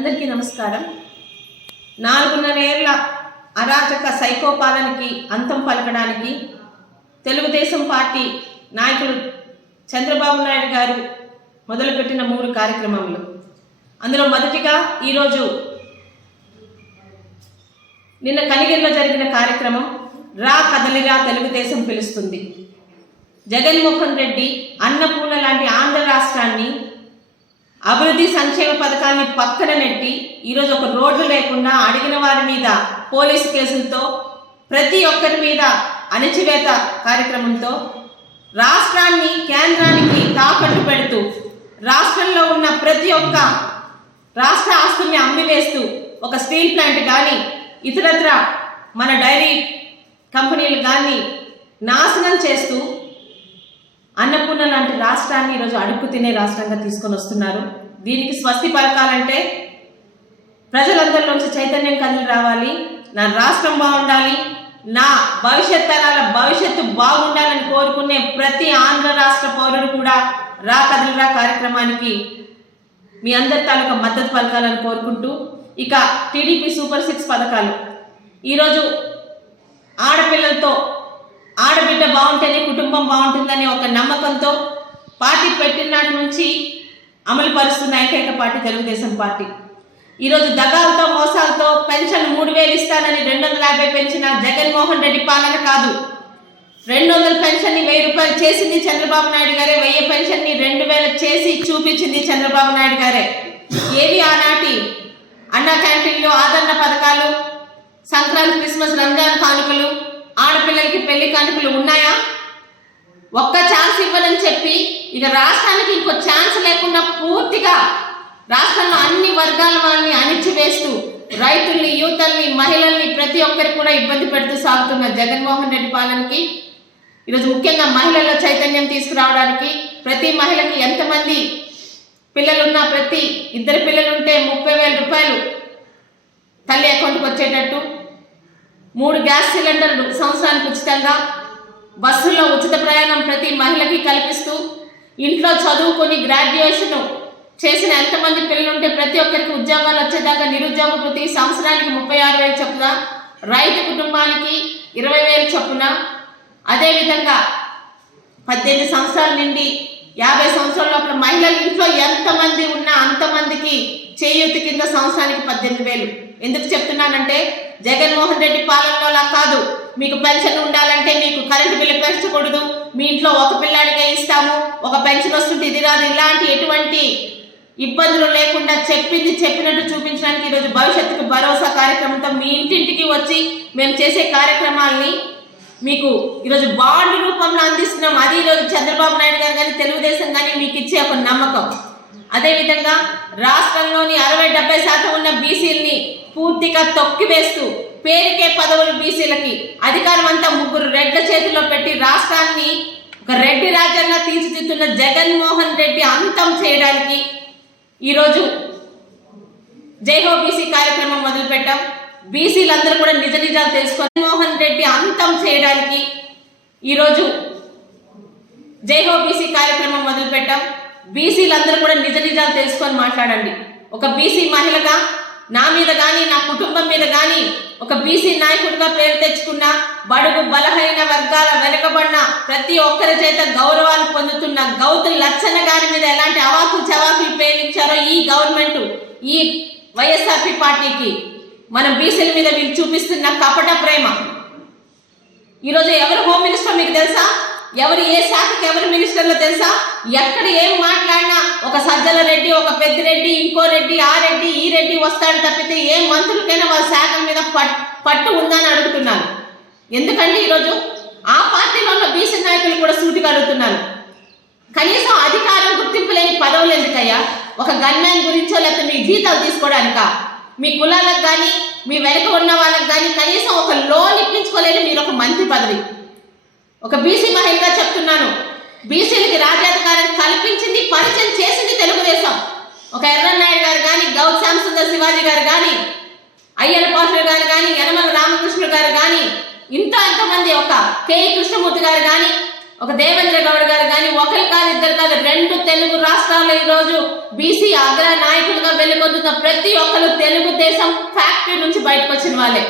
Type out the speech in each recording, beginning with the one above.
అందరికీ నమస్కారం. నాలుగున్నరేళ్ళ అరాచక సైకోపాలనకి అంతం పలకడానికి తెలుగుదేశం పార్టీ నాయకులు చంద్రబాబు నాయుడు గారు మొదలుపెట్టిన మూడు కార్యక్రమాలు. అందులో మొదటిగా ఈరోజు నిన్న కలిగిరిలో జరిగిన కార్యక్రమం రా కదలిరా తెలుగుదేశం పిలుస్తుంది. జగన్మోహన్ రెడ్డి అన్నపూర్ణ లాంటి ఆంధ్ర అభివృద్ధి సంక్షేమ పథకాన్ని పక్కన నెట్టి ఈరోజు ఒక రోడ్లు లేకుండా అడిగిన వారి మీద పోలీసు కేసులతో ప్రతి ఒక్కరి మీద అణచివేత కార్యక్రమంతో రాష్ట్రాన్ని కేంద్రానికి తాకట్టు పెడుతూ రాష్ట్రంలో ఉన్న ప్రతి ఒక్క రాష్ట్ర ఆస్తుల్ని అమ్మివేస్తూ ఒక స్టీల్ ప్లాంట్ కానీ ఇతరత్ర మన డైరీ కంపెనీలు కానీ నాశనం చేస్తూ అన్నపూర్ణ లాంటి రాష్ట్రాన్ని ఈరోజు అడుక్కు తినే రాష్ట్రంగా తీసుకొని వస్తున్నారు. దీనికి స్వస్తి పలకాలంటే ప్రజలందరిలోంచి చైతన్యం కదిలి రావాలి. నా రాష్ట్రం బాగుండాలి. నా భవిష్యత్ తరాల భవిష్యత్తు బాగుండాలని కోరుకునే ప్రతి ఆంధ్ర రాష్ట్ర పౌరుడు కూడా రా కదిలిరా కార్యక్రమానికి మీ అందరి తాలూకా మద్దతు పలకాలని కోరుకుంటూ ఇక టీడీపీ సూపర్ సిక్స్ పథకాలు. ఈరోజు ఆడపిల్లలతో ఆడబిడ్డ బాగుంటేనే కుటుంబం బాగుంటుందనే ఒక నమ్మకంతో పార్టీ పెట్టినాటి నుంచి అమలు పరుస్తున్న ఏకైక పార్టీ తెలుగుదేశం పార్టీ. ఈరోజు దగాలతో మోసాలతో పెన్షన్ మూడు వేలు ఇస్తానని రెండు వందల యాభై పెంచిన జగన్మోహన్ రెడ్డి పాలన కాదు. రెండు వందల పెన్షన్ని వెయ్యి రూపాయలు చేసింది చంద్రబాబు నాయుడు గారే వెయ్యి పెన్షన్ని రెండు వేలు చేసి చూపించింది చంద్రబాబు నాయుడు గారే. ఏవి ఆనాటి అన్నా క్యాంటీన్లు ఆదరణ పథకాలు సంక్రాంతి క్రిస్మస్ రంజాన్ కానుకలు ఆడపిల్లలకి పెళ్ళి కానుకలు ఉన్నాయా? ఒక్క ఛాన్స్ ఇవ్వనని చెప్పి ఇక రాష్ట్రానికి ఇంకో ఛాన్స్ లేకుండా పూర్తిగా రాష్ట్రంలో అన్ని వర్గాల వాళ్ళని అణిచివేస్తూ రైతుల్ని యువతల్ని మహిళల్ని ప్రతి ఒక్కరికి కూడా ఇబ్బంది పెడుతూ సాగుతున్న జగన్మోహన్ రెడ్డి పాలనకి ఈరోజు ముఖ్యంగా మహిళల్లో చైతన్యం తీసుకురావడానికి ప్రతి మహిళకి ఎంతమంది పిల్లలున్నా ప్రతి ఇద్దరు పిల్లలుంటే ముప్పై వేల రూపాయలు తల్లి అకౌంట్కి వచ్చేటట్టు మూడు గ్యాస్ సిలిండర్లు సంవత్సరానికి ఉచితంగా. బస్సుల్లో ఉచిత ప్రయాణం ప్రతి మహిళకి కల్పిస్తూ ఇంట్లో చదువుకొని గ్రాడ్యుయేషన్ చేసిన ఎంతమంది పిల్లలు ఉంటే ప్రతి ఒక్కరికి ఉద్యోగాలు వచ్చేదాకా నిరుద్యోగ ప్రతి సంవత్సరానికి ముప్పై ఆరు వేలు చొప్పున రైతు కుటుంబానికి ఇరవై వేలు చొప్పున. అదేవిధంగా పద్దెనిమిది సంవత్సరాల నుండి యాభై సంవత్సరాల లోపల మహిళల ఇంట్లో ఎంతమంది ఉన్నా అంతమందికి చేయూతి కింద సంవత్సరానికి పద్దెనిమిది వేలు. ఎందుకు చెప్తున్నానంటే జగన్మోహన్ రెడ్డి పాలనలో కాదు. మీకు పెన్షన్ ఉండాలంటే మీకు కరెంటు బిల్లు పెంచకూడదు మీ ఇంట్లో ఒక పిల్లాడికే ఇస్తాము. ఒక పెన్షన్ వస్తుంటే ఇది రాదు. ఇలాంటి ఎటువంటి ఇబ్బందులు లేకుండా చెప్పింది చెప్పినట్టు చూపించడానికి ఈరోజు భవిష్యత్తుకు భరోసా కార్యక్రమంతో మీ ఇంటింటికి వచ్చి మేము చేసే కార్యక్రమాల్ని మీకు ఈరోజు బాండ్ రూపంలో అందిస్తున్నాం. అది ఈరోజు చంద్రబాబు నాయుడు గారు కానీ తెలుగుదేశం కానీ మీకు ఇచ్చే ఒక నమ్మకం. అదేవిధంగా రాష్ట్రంలోని అరవై డెబ్బై శాతం ఉన్న బీసీలని పూర్తిగా తొక్కివేస్తూ పేరుకే పదవులు బీసీలకి అధికారం అంతా ముగ్గురు రెడ్ల చేతిలో పెట్టి రాష్ట్రాన్ని ఒక రెడ్డి రాజ్యంగా తీర్చిదిద్దుతున్న జగన్మోహన్ రెడ్డి అంతం చేయడానికి ఈరోజు జైహో బీసీ కార్యక్రమం మొదలుపెట్టాం. బీసీలందరూ కూడా నిజ నిజాలు తెలుసుకొని మోహన్ రెడ్డి అంతం చేయడానికి ఈరోజు జైహో బీసీ కార్యక్రమం మొదలుపెట్టాం. బీసీలందరూ కూడా నిజ నిజాలు తెలుసుకొని మాట్లాడండి. ఒక బీసీ మహిళగా నా మీద కానీ నా కుటుంబం మీద కానీ ఒక బీసీ నాయకుడిగా పేరు తెచ్చుకున్న బడుగు బలహీన వర్గాల వెనుకబడిన ప్రతి ఒక్కరి చేత గౌరవాలు పొందుతున్న గౌతు లచ్చన్న గారి మీద ఎలాంటి అవాకు చవాకులు పేలించారో ఈ గవర్నమెంట్ ఈ వైఎస్ఆర్పి పార్టీకి మనం బీసీల మీద వీళ్ళు చూపిస్తున్న కపట ప్రేమ. ఈరోజు ఎవరు హోమ్ మినిస్టర్ మీకు తెలుసా? ఎవరు ఏ శాఖకి ఎవరు మినిస్టర్లో తెలుసా? ఎక్కడ ఏం మాట్లాడినా ఒక సజ్జల రెడ్డి ఒక పెద్దిరెడ్డి ఇంకో రెడ్డి ఆ రెడ్డి ఈ రెడ్డి వస్తాడు తప్పితే ఏ మంత్రులకైనా వాళ్ళ శాఖ మీద పట్టు ఉందని అడుగుతున్నాను ఎందుకంటే ఈరోజు ఆ పార్టీలో ఉన్న బీసీ నాయకులు కూడా సూటిగా అడుగుతున్నారు. కనీసం అధికారం గుర్తింపు లేని పదవులు ఎందుకయ్యా? ఒక గన్మ్యాన్ గురించో లేకపోతే మీ జీతాలు తీసుకోవడానికా మీ కులాలకు కానీ మీ వెనక ఉన్న వాళ్ళకి కానీ కనీసం ఒక లోన్ ఇప్పించుకోలేని మీరు ఒక మంత్రి పదవి. ఒక బీసీ మహిళగా చెప్తున్నాను. బీసీలకి రాజ్యాధికారం కల్పించింది పరిచయం చేసింది తెలుగుదేశం. ఒక ఎర్రన్నాయుడు గారు కానీ గౌత్ శ్యామసుందర్ శివాజీ గారు కానీ అయ్యల పాత్రుడు గారు కానీ యనమల రామకృష్ణుడు గారు కానీ ఇంత ఎంతమంది ఒక కె. కృష్ణమూర్తి గారు కానీ ఒక దేవేంద్ర గౌడ్ గారు కానీ ఒకరు కాదు ఇద్దరు కాదు రెండు తెలుగు రాష్ట్రాల్లో ఈ రోజు బీసీ అగ్ర నాయకులుగా వెళ్ళిపోతున్న ప్రతి ఒక్కరు తెలుగుదేశం ఫ్యాక్టరీ నుంచి బయటకు వచ్చిన వాళ్ళే.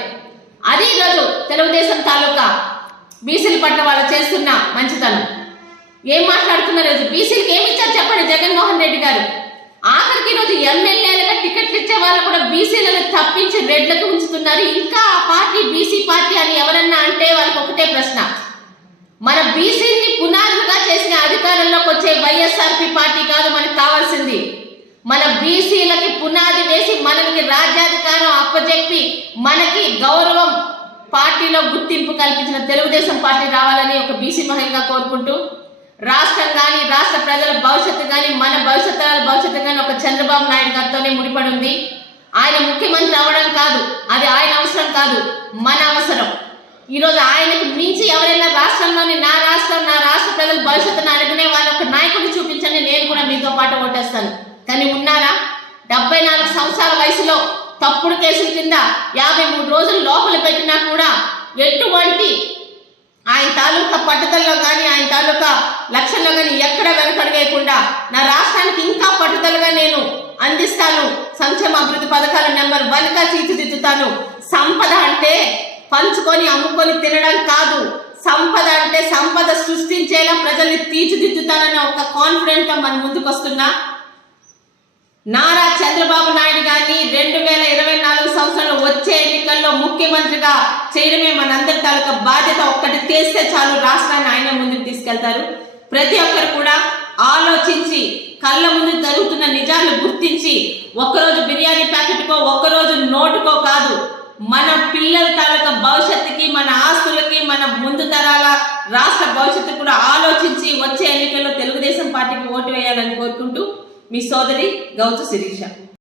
అది ఈరోజు తెలుగుదేశం తాలూకా బీసీల పట్ల వాళ్ళు చేస్తున్న మంచితనం. ఏం మాట్లాడుతున్నారు ఈరోజు? బీసీలకు ఏమి ఇచ్చారు చెప్పండి జగన్మోహన్ రెడ్డి గారు. ఆఖరికి రోజు ఎమ్మెల్యేలుగా టికెట్లు ఇచ్చే వాళ్ళు కూడా బీసీలను తప్పించి రెడ్లకు ఉంచుతున్నారు. ఇంకా ఆ పార్టీ బీసీ పార్టీ అని ఎవరన్నా అంటే వాళ్ళకి ఒకటే ప్రశ్న. మన బీసీని పునాదులుగా చేసిన అధికారంలోకి వచ్చే వైఎస్ఆర్పి పార్టీ కాదు మనకు కావాల్సింది. మన బీసీలకి పునాది వేసి మనకి రాజ్యాధికారం అప్పచెప్పి మనకి గౌరవం పార్టీలో గుర్తింపు కల్పించిన తెలుగుదేశం పార్టీ రావాలని ఒక బీసీ మహిళగా కోరుకుంటూ రాష్ట్రం కానీ రాష్ట్ర ప్రజల భవిష్యత్తు కానీ మన భవిష్యత్తు భవిష్యత్తు కానీ ఒక చంద్రబాబు నాయుడు గారితోనే ముడిపడి ఉంది ఆయన ముఖ్యమంత్రి అవడం కాదు అది ఆయన అవసరం కాదు మన అవసరం. ఈరోజు ఆయనకు మించి ఎవరైనా రాష్ట్రంలోని నా రాష్ట్రం నా రాష్ట్ర ప్రజల భవిష్యత్తును అనుకునే వాళ్ళ ఒక నాయకుడిని చూపించండి నేను కూడా మీతో పాటు ఓటేస్తాను. కానీ ఉన్నారా? డెబ్బై నాలుగు సంవత్సరాల వయసులో తప్పుడు కేసుల కింద యాభై మూడు రోజులు లోపల పెట్టినా కూడా ఎటువంటి ఆయన తాలూకా పట్టుదలలో కానీ ఆయన తాలూకా లక్ష్యంలో కానీ ఎక్కడ వెనకడగేయకుండా నా రాష్ట్రానికి ఇంకా పట్టుదలగా నేను అందిస్తాను. సంక్షేమ అభివృద్ధి పథకాల నెంబర్ వన్గా తీర్చిదిద్దుతాను. సంపద అంటే పంచుకొని అమ్ముకొని తినడం కాదు. సంపద అంటే సంపద సృష్టించేలా ప్రజల్ని తీర్చిదిద్దుతానన్న ఒక కాన్ఫిడెంట్ మనం మన ముందుకు వస్తున్నా నారా చంద్రబాబు నాయుడు గారిని రెండు వేల ఇరవై నాలుగు సంవత్సరంలో వచ్చే ఎన్నికల్లో ముఖ్యమంత్రిగా చేయడమే మనందరి తాలూకా బాధ్యత. ఒక్కటి చేస్తే చాలు రాష్ట్రాన్ని ఆయన ముందుకు తీసుకెళ్తారు. ప్రతి ఒక్కరు కూడా ఆలోచించి కళ్ళ ముందు జరుగుతున్న నిజాలు గుర్తించి ఒక్కరోజు బిర్యానీ ప్యాకెట్కో ఒక్కరోజు నోటుకో కాదు మన పిల్లల తాలూకా భవిష్యత్తుకి మన ఆస్తులకి మన ముందు తరాల రాష్ట్ర భవిష్యత్తు కూడా ఆలోచించి వచ్చే ఎన్నికల్లో తెలుగుదేశం పార్టీకి ఓటు వేయాలని కోరుకుంటూ మీ సోదరి గౌతు శిరీష.